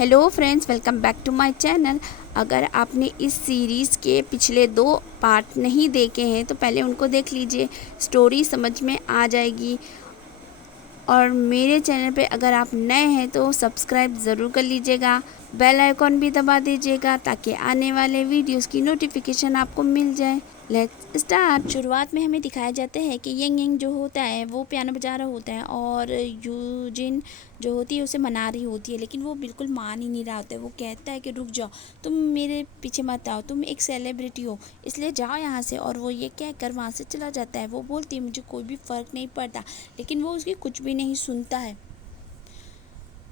Hello friends, welcome back to my channel. अगर आपने इस सीरीज़ के पिछले 2 पार्ट नहीं देखे हैं तो पहले उनको देख लीजिए, स्टोरी समझ में आ जाएगी। और मेरे चैनल पे अगर आप नए हैं तो सब्सक्राइब ज़रूर कर लीजिएगा, बेल आइकॉन भी दबा दीजिएगा ताकि आने वाले वीडियोस की नोटिफिकेशन आपको मिल जाए। Let's start. शुरुआत में हमें दिखाया जाता है कि यंग यंग जो होता है वो पियानो बजा रहा होता है और यूजिन जो होती है उसे मना रही होती है, लेकिन वो बिल्कुल मान ही नहीं रहा होता है। वो कहता है कि रुक जाओ, तुम मेरे पीछे मत आओ, तुम एक सेलिब्रिटी हो इसलिए जाओ यहाँ से। और वो ये कहकर वहाँ से चला जाता है। वो बोलती है मुझे कोई भी फ़र्क नहीं पड़ता, लेकिन वो उसकी कुछ भी नहीं सुनता है।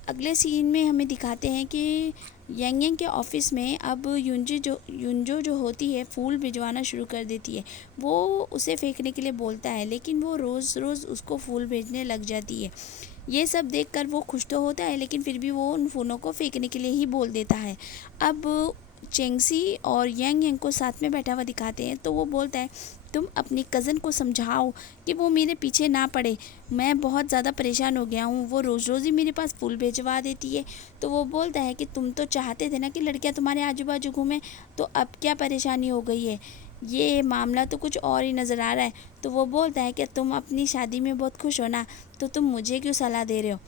अगले सीन में हमें दिखाते हैं कि यंग यंग के ऑफिस में अब युंजो जो होती है फूल भिजवाना शुरू कर देती है। वो उसे फेंकने के लिए बोलता है, लेकिन वो रोज़ रोज़ उसको फूल भेजने लग जाती है। ये सब देखकर वो खुश तो होता है, लेकिन फिर भी वो उन फूलों को फेंकने के लिए ही बोल देता है। अब चेंगसी और यंग यंग को साथ में बैठा हुआ दिखाते हैं तो वो बोलता है तुम अपनी कज़न को समझाओ कि वो मेरे पीछे ना पड़े, मैं बहुत ज़्यादा परेशान हो गया हूँ, वो रोज़ रोज़ ही मेरे पास फूल भिजवा देती है। तो वो बोलता है कि तुम तो चाहते थे ना कि लड़कियाँ तुम्हारे आजू बाजू घूमें, तो अब क्या परेशानी हो गई है, ये मामला तो कुछ और ही नज़र आ रहा है। तो वो बोलता है कि तुम अपनी शादी में बहुत खुश हो ना, तो तुम मुझे क्यों सलाह दे रहे हो।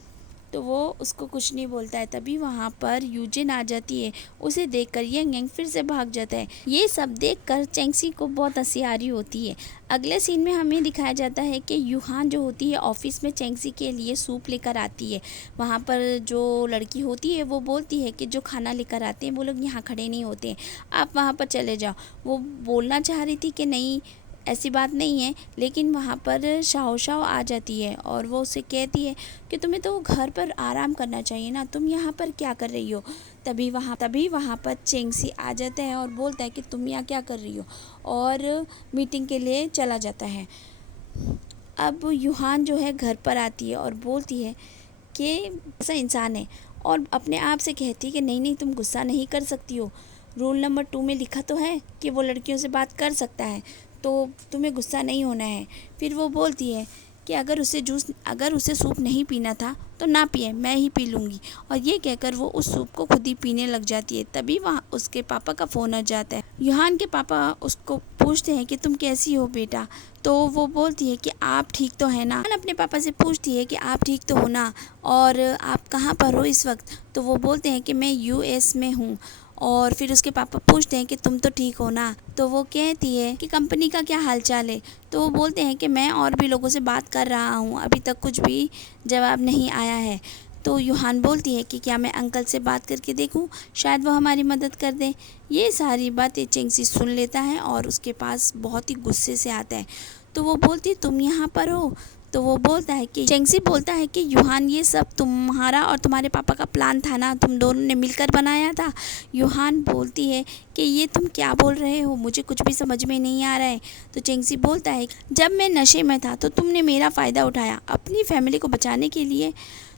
तो वो उसको कुछ नहीं बोलता है। तभी वहाँ पर यूजिन आ जाती है। उसे देखकर यंग यंग फिर से भाग जाता है। ये सब देखकर चेंगसी को बहुत हंसी आ रही होती है। अगले सीन में हमें दिखाया जाता है कि यूहान जो होती है ऑफिस में चेंगसी के लिए सूप लेकर आती है। वहाँ पर जो लड़की होती है वो बोलती है कि जो खाना लेकर आते हैं वो लोग यहाँ खड़े नहीं होते हैं, आप वहाँ पर चले जाओ। वो बोलना चाह रही थी कि नहीं ऐसी बात नहीं है, लेकिन वहाँ पर शाओ शाओ आ जाती है और वो उसे कहती है कि तुम्हें तो घर पर आराम करना चाहिए ना, तुम यहाँ पर क्या कर रही हो। तभी वहाँ पर चेंगसी आ जाता है और बोलता है कि तुम यहाँ क्या कर रही हो, और मीटिंग के लिए चला जाता है। अब यूहान जो है घर पर आती है और बोलती है कि ऐसा इंसान है, और अपने आप से कहती है कि नहीं नहीं तुम गुस्सा नहीं कर सकती हो, रूल नंबर 2 में लिखा तो है कि वो लड़कियों से बात कर सकता है, तो तुम्हें गुस्सा नहीं होना है। फिर वो बोलती है कि अगर उसे सूप नहीं पीना था तो ना पिए, मैं ही पी लूँगी। और ये कहकर वो उस सूप को खुद ही पीने लग जाती है। तभी वहाँ उसके पापा का फ़ोन आ जाता है। यूहान के पापा उसको पूछते हैं कि तुम कैसी हो बेटा। तो वो बोलती है कि आप ठीक तो है ना। यूहान अपने पापा से पूछती है कि आप ठीक तो हो ना, और आप कहाँ पर हो इस वक्त। तो वो बोलते हैं कि मैं यूएस में हूँ। और फिर उसके पापा पूछते हैं कि तुम तो ठीक हो ना। तो वो कहती है कि कंपनी का क्या हालचाल है। तो वो बोलते हैं कि मैं और भी लोगों से बात कर रहा हूँ, अभी तक कुछ भी जवाब नहीं आया है। तो यूहान बोलती है कि क्या मैं अंकल से बात करके देखूं, शायद वो हमारी मदद कर दें। ये सारी बातें चेंगसी सुन लेता है और उसके पास बहुत ही गुस्से से आता है। तो वो बोलती है तुम यहाँ पर हो। तो वो बोलता है कि चेंगसी बोलता है कि यूहान ये सब तुम्हारा और तुम्हारे पापा का प्लान था ना, तुम दोनों ने मिलकर बनाया था। यूहान बोलती है कि ये तुम क्या बोल रहे हो, मुझे कुछ भी समझ में नहीं आ रहा है। तो चेंगसी बोलता है जब मैं नशे में था तो तुमने मेरा फ़ायदा उठाया अपनी फैमिली को बचाने के लिए।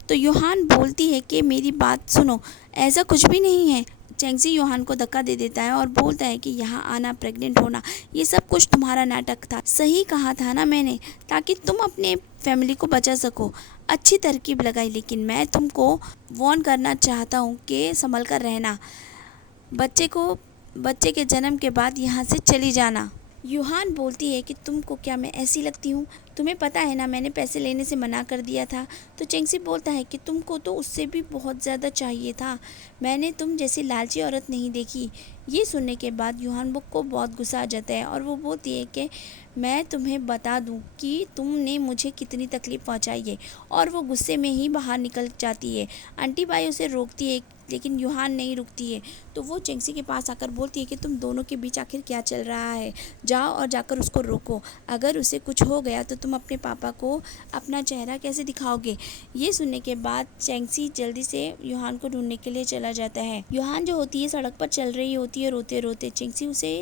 तो यूहान बोलती है कि मेरी बात सुनो, ऐसा कुछ भी नहीं है। चेंगसी यूहान को धक्का दे देता है और बोलता है कि यहाँ आना, प्रेग्नेंट होना, ये सब कुछ तुम्हारा नाटक था। सही कहा था ना मैंने, ताकि तुम अपने फैमिली को बचा सको। अच्छी तरकीब लगाई, लेकिन मैं तुमको वार्न करना चाहता हूँ कि संभल कर रहना। बच्चे के जन्म के बाद यहाँ से चली जाना। यूहान बोलती है कि तुमको क्या मैं ऐसी लगती हूँ, तुम्हें पता है ना मैंने पैसे लेने से मना कर दिया था। तो चेंगसी बोलता है कि तुमको तो उससे भी बहुत ज़्यादा चाहिए था, मैंने तुम जैसी लालची औरत नहीं देखी। ये सुनने के बाद यूहान बुक को बहुत गुस्सा आ जाता है और वो बोलती है कि मैं तुम्हें बता दूं कि तुमने मुझे कितनी तकलीफ़ पहुंचाई है। और वो गुस्से में ही बाहर निकल जाती है। आंटी बाई उसे रोकती है, लेकिन यूहान नहीं रुकती है। तो वो चेंगसी के पास आकर बोलती है कि तुम दोनों के बीच आखिर क्या चल रहा है, जाओ और जाकर उसको रोको, अगर उसे कुछ हो गया तो तुम अपने पापा को अपना चेहरा कैसे दिखाओगे। ये सुनने के बाद चेंगसी जल्दी से यूहान को ढूंढने के लिए चला जाता है। यूहान जो होती है सड़क पर चल रही होती है रोते रोते। चेंगसी उसे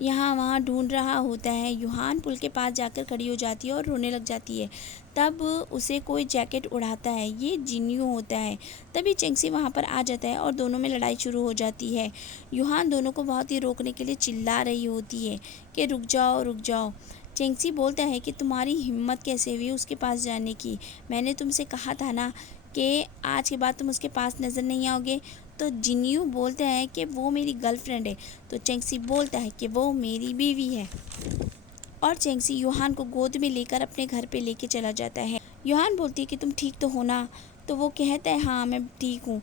यहाँ वहाँ ढूंढ रहा होता है। यूहान पुल के पास जाकर खड़ी हो जाती है और रोने लग जाती है। तब उसे कोई जैकेट उड़ाता है, ये जिन्यू होता है। तभी चेंगसी वहाँ पर आ जाता है और दोनों में लड़ाई शुरू हो जाती है। यूहान दोनों को बहुत ही रोकने के लिए चिल्ला रही होती है कि रुक जाओ रुक जाओ। चेंगसी बोलता है कि तुम्हारी हिम्मत कैसे हुई उसके पास जाने की, मैंने तुमसे कहा था ना कि आज के बाद तुम उसके पास नज़र नहीं आओगे। तो जिन्यू बोलते हैं कि वो मेरी गर्लफ्रेंड है, तो चेंगसी बोलता है कि वो मेरी बीवी है। और चेंगसी यूहान को गोद में लेकर अपने घर पे लेके चला जाता है। यूहान बोलती है कि तुम ठीक तो हो ना? तो वो कहता है हाँ मैं ठीक हूँ।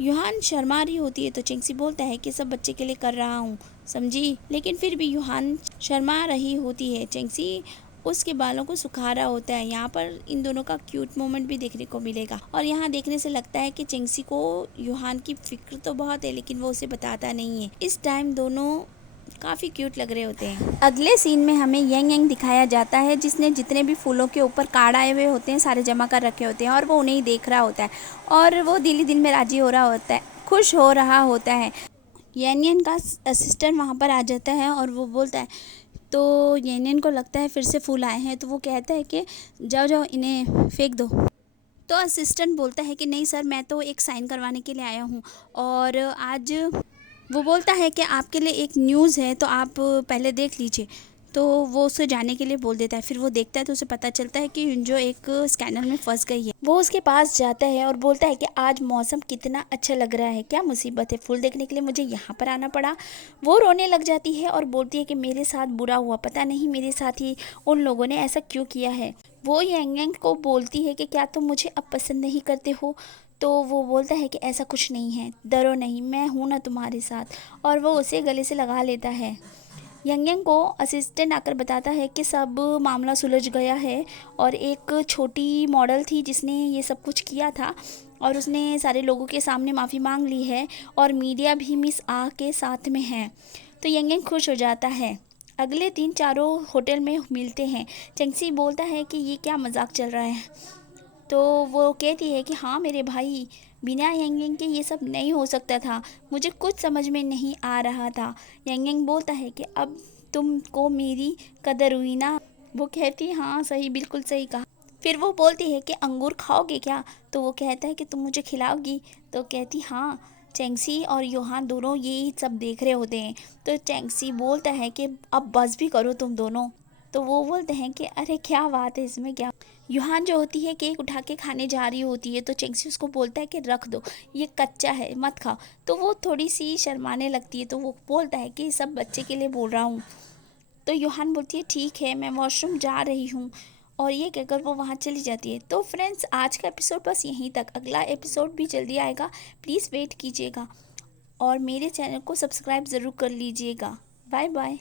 यूहान शर्मा रही होती है तो चेंगसी बोलता है कि सब बच्चे के लिए कर रहा हूँ, समझी? लेकिन फिर भी यूहान शर्मा रही होती है। चेंगसी उसके बालों को सुखा रहा होता है। यहाँ पर इन दोनों का क्यूट मोमेंट भी देखने को मिलेगा और यहाँ देखने से लगता है कि चेंगसी को यूहान की फिक्र तो बहुत है लेकिन वो उसे बताता नहीं है। इस टाइम दोनों काफ़ी क्यूट लग रहे होते हैं। अगले सीन में हमें यंग यंग दिखाया जाता है जिसने जितने भी फूलों के ऊपर कार्ड आए हुए होते हैं सारे जमा कर रखे होते हैं और वो उन्हें ही देख रहा होता है और वो दिल ही दिल में राजी हो रहा होता है, खुश हो रहा होता है। येनियन का असिस्टेंट वहाँ पर आ जाता है और वो बोलता है, तो येनियन को लगता है फिर से फूल आए हैं तो वो कहता है कि जाओ जाओ इन्हें फेंक दो। तो असिस्टेंट बोलता है कि नहीं सर, मैं तो एक साइन करवाने के लिए आया हूँ और आज वो बोलता है कि आपके लिए एक न्यूज़ है तो आप पहले देख लीजिए। तो वो उसे जाने के लिए बोल देता है। फिर वो देखता है तो उसे पता चलता है कि युंजो एक स्कैनर में फंस गई है। वो उसके पास जाता है और बोलता है कि आज मौसम कितना अच्छा लग रहा है, क्या मुसीबत है, फूल देखने के लिए मुझे यहाँ पर आना पड़ा। वो रोने लग जाती है और बोलती है कि मेरे साथ बुरा हुआ, पता नहीं मेरे साथ ही उन लोगों ने ऐसा क्यों किया है। वो यांग को बोलती है कि क्या तुम मुझे अब पसंद नहीं करते हो? तो वो बोलता है कि ऐसा कुछ नहीं है, डरो नहीं, मैं हूँ ना तुम्हारे साथ। और वो उसे गले से लगा लेता है। यंग को असिस्टेंट आकर बताता है कि सब मामला सुलझ गया है और एक छोटी मॉडल थी जिसने ये सब कुछ किया था और उसने सारे लोगों के सामने माफ़ी मांग ली है और मीडिया भी मिस आ के साथ में है। तो यंग खुश हो जाता है। अगले दिन चारों होटल में मिलते हैं। चेंगसी बोलता है कि ये क्या मजाक चल रहा है? तो वो कहती है कि हाँ मेरे भाई, बिना यंग के ये सब नहीं हो सकता था, मुझे कुछ समझ में नहीं आ रहा था। यंग बोलता है कि अब तुमको मेरी कदर हुई ना? वो कहती है हाँ सही, बिल्कुल सही कहा। फिर वो बोलती है कि अंगूर खाओगे क्या? तो वो कहता है कि तुम मुझे खिलाओगी? तो कहती हाँ। चेंगसी और योहान दोनों ये सब देख रहे होते हैं। तो चेंगसी बोलता है कि अब बस भी करो तुम दोनों। तो वो बोलते हैं कि अरे क्या बात है इसमें, क्या? यूहान जो होती है केक उठा के खाने जा रही होती है तो चेंगसी उसको बोलता है कि रख दो, ये कच्चा है मत खाओ। तो वो थोड़ी सी शर्माने लगती है तो वो बोलता है कि सब बच्चे के लिए बोल रहा हूँ। तो यूहान बोलती है ठीक है, मैं वॉशरूम जा रही हूँ और ये कहकर वो वहाँ चली जाती है। तो फ्रेंड्स, आज का एपिसोड बस यहीं तक, अगला एपिसोड भी जल्दी आएगा, प्लीज़ वेट कीजिएगा और मेरे चैनल को सब्सक्राइब ज़रूर कर लीजिएगा। Bye bye.